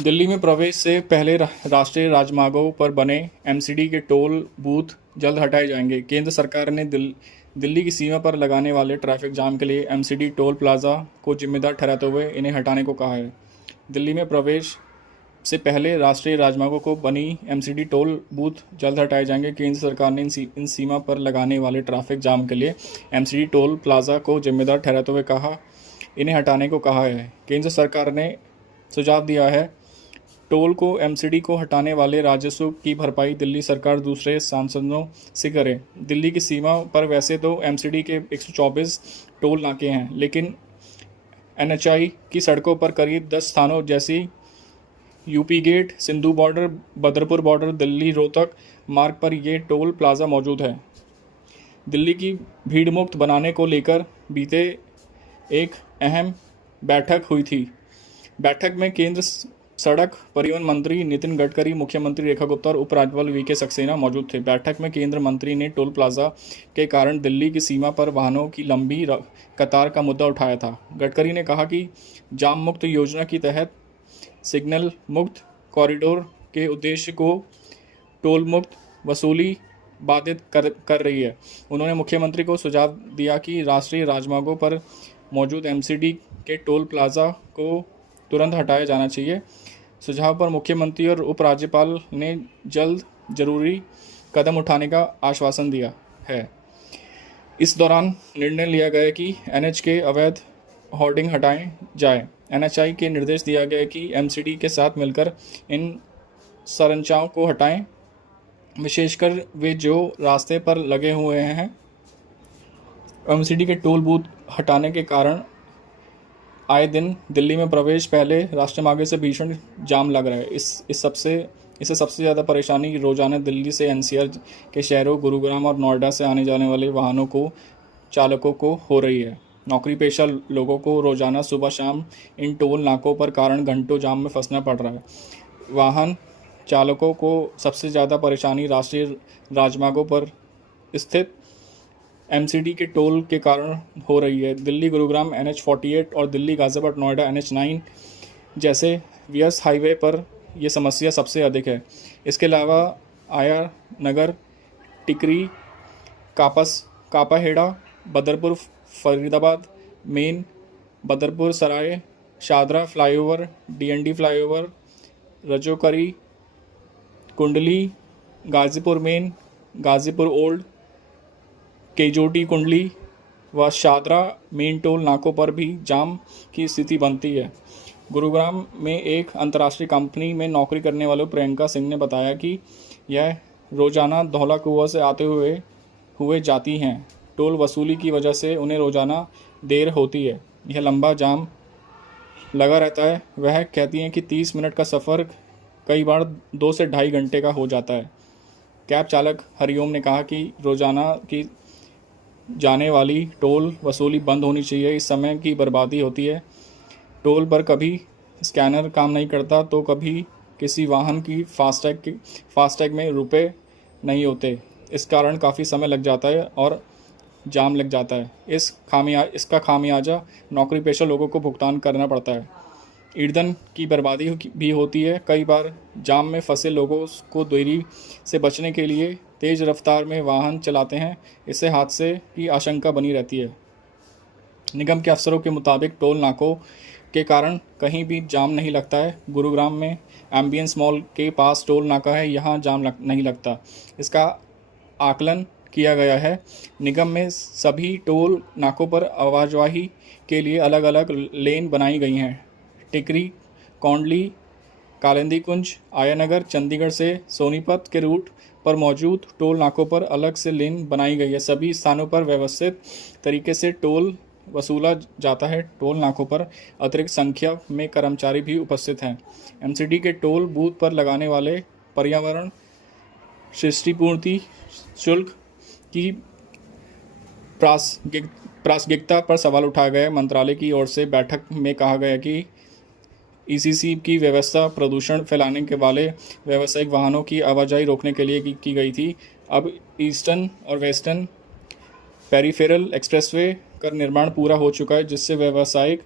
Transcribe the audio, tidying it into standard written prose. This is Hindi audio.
दिल्ली में प्रवेश से पहले राष्ट्रीय राजमार्गों पर बने एमसीडी के टोल बूथ जल्द हटाए जाएंगे। केंद्र सरकार ने दिल्ली की सीमा पर लगने वाले ट्रैफिक जाम के लिए एमसीडी टोल प्लाजा को जिम्मेदार ठहराते हुए इन्हें हटाने को कहा है। दिल्ली में प्रवेश से पहले राष्ट्रीय राजमार्गों को बनी एमसीडी टोल बूथ जल्द हटाए जाएंगे। केंद्र सरकार ने इन सीमा पर लगने वाले ट्रैफिक जाम के लिए एमसीडी टोल प्लाजा को जिम्मेदार ठहराते हुए इन्हें हटाने को कहा है। केंद्र सरकार ने सुझाव दिया है टोल को एमसीडी को हटाने वाले राजस्व की भरपाई दिल्ली सरकार दूसरे सांसदों से करे। दिल्ली की सीमा पर वैसे तो एमसीडी के 124 टोल नाके हैं, लेकिन एनएचआई की सड़कों पर करीब 10 स्थानों जैसी UP gate, Sindhu border, Badarpur border, Delhi Rohtak मार्ग पर ये टोल प्लाजा मौजूद है। दिल्ली की भीड़ मुक्त बनाने को लेकर बीते एक अहम बैठक हुई थी। बैठक में केंद्र सड़क परिवहन मंत्री नितिन गडकरी, मुख्यमंत्री रेखा गुप्ता और उपराज्यपाल वीके सक्सेना मौजूद थे। बैठक में केंद्र मंत्री ने टोल प्लाजा के कारण दिल्ली की सीमा पर वाहनों की लंबी कतार का मुद्दा उठाया था। गडकरी ने कहा कि जाम मुक्त योजना के तहत सिग्नल मुक्त कॉरिडोर के उद्देश्य को टोल मुक्त वसूली बाधित कर रही है। उन्होंने मुख्यमंत्री को सुझाव दिया कि राष्ट्रीय राजमार्गों पर मौजूद एमसीडी के टोल प्लाजा को तुरंत हटाया जाना चाहिए। सुझाव पर मुख्यमंत्री और उपराज्यपाल ने जल्द जरूरी कदम उठाने का आश्वासन दिया है। इस दौरान निर्णय लिया गया कि एनएच के अवैध होर्डिंग हटाए जाए। एनएचआई के निर्देश दिया गया कि एमसीडी के साथ मिलकर इन संरचनाओं को हटाएं, विशेषकर वे जो रास्ते पर लगे हुए हैं। एमसीडी के टोल बूथ हटाने के कारण आए दिन दिल्ली में प्रवेश पहले राष्ट्रीय मार्ग से भीषण जाम लग रहा है। इससे सबसे ज़्यादा परेशानी रोजाना दिल्ली से एनसीआर के शहरों गुरुग्राम और नोएडा से आने जाने वाले वाहनों को चालकों को हो रही है। नौकरी पेशा लोगों को रोजाना सुबह शाम इन टोल नाकों पर कारण घंटों जाम में फंसना पड़ रहा है। वाहन चालकों को सबसे ज़्यादा परेशानी राष्ट्रीय राजमार्गों पर स्थित एमसीडी के टोल के कारण हो रही है। दिल्ली गुरुग्राम NH-48 और दिल्ली गाज़ियाबाद नोएडा NH-9 जैसे व्यस्त हाईवे पर यह समस्या सबसे अधिक है। इसके अलावा Aya Nagar, Tikri, Kapashera, Badarpur, Faridabad main, Badarpur Sarai, Shahdara flyover, DND flyover, Rajokri, Kundli, Ghazipur main, Ghazipur old, केजोटी कुंडली व शादरा मेन टोल नाकों पर भी जाम की स्थिति बनती है। गुरुग्राम में एक अंतर्राष्ट्रीय कंपनी में नौकरी करने वाले प्रियंका सिंह ने बताया कि यह रोजाना धौला कुआं से आते हुए जाती हैं। टोल वसूली की वजह से उन्हें रोजाना देर होती है। यह लंबा जाम लगा रहता है। वह कहती हैं कि 30 मिनट का सफ़र कई बार 2 से ढाई घंटे का हो जाता है। कैब चालक हरिओम ने कहा कि रोजाना की जाने वाली टोल वसूली बंद होनी चाहिए। इस समय की बर्बादी होती है। टोल पर कभी स्कैनर काम नहीं करता तो कभी किसी वाहन की फास्टैग में रुपए नहीं होते। इस कारण काफ़ी समय लग जाता है और जाम लग जाता है। इसका खामियाजा नौकरी पेशा लोगों को भुगतान करना पड़ता है। ईंधन की बर्बादी भी होती है। कई बार जाम में फंसे लोगों को देरी से बचने के लिए तेज़ रफ्तार में वाहन चलाते हैं। इससे हादसे की आशंका बनी रहती है। निगम के अफसरों के मुताबिक टोल नाकों के कारण कहीं भी जाम नहीं लगता है। गुरुग्राम में एम्बियंस मॉल के पास टोल नाका है, यहाँ जाम नहीं लगता। इसका आकलन किया गया है। निगम में सभी टोल नाकों पर आवाजाही के लिए अलग अलग लेन बनाई गई हैं। टिकरी, कौंडली, कालिंदी कुंज, आयानगर, चंडीगढ़ से सोनीपत के रूट पर मौजूद टोल नाकों पर अलग से लेन बनाई गई है। सभी स्थानों पर व्यवस्थित तरीके से टोल वसूला जाता है। टोल नाकों पर अतिरिक्त संख्या में कर्मचारी भी उपस्थित हैं। एमसीडी के टोल बूथ पर लगाने वाले पर्यावरण क्षतिपूर्ति शुल्क की प्रासंगिकता पर सवाल उठाया गया। मंत्रालय की ओर से बैठक में कहा गया कि ईसीसी की व्यवस्था प्रदूषण फैलाने के वाले व्यावसायिक वाहनों की आवाजाही रोकने के लिए की गई थी। अब ईस्टर्न और वेस्टर्न पेरिफेरल एक्सप्रेसवे का निर्माण पूरा हो चुका है, जिससे व्यावसायिक